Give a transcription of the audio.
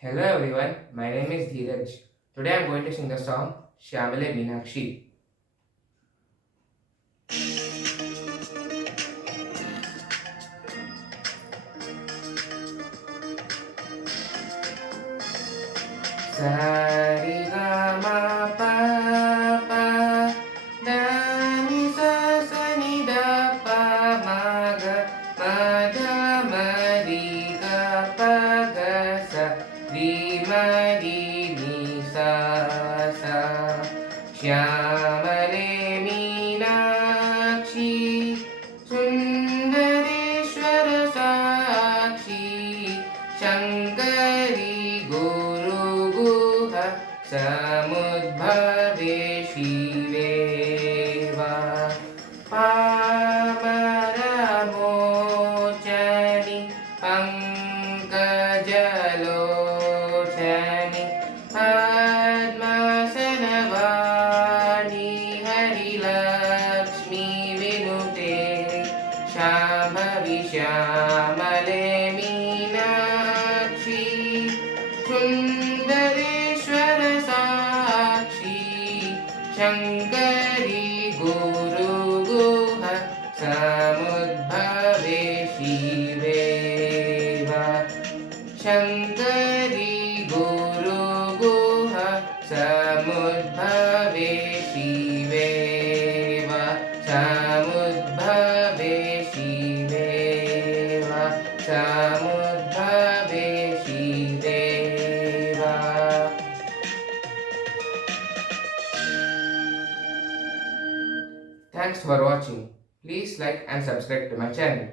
Hello everyone, my name is Dheeraj. Today I am going to sing the song Shyamale Meenakshi. Sari ga ma pa pa da ni sa sa ni da pa ma ga ma da ma ri ga pa ga sa ri ma ri ni sa sa Shyamale Meenakshi Sundareshwar Sakshi Shankari Guru Guha Samudbhave Shive Va Pamaramochani Pankajalochani Padmasanavani Harilakshmi Vinute Shambhavi Shyamale Meenakshi Sundareshwar Sakshi Shankari Guru Guha Samudbhave Shive Va Shankari Guru Guha Samudbhave Shive Va Samudbhave Shive Va Samudbhave Shive Va. Thanks for watching. Please like and subscribe to my channel.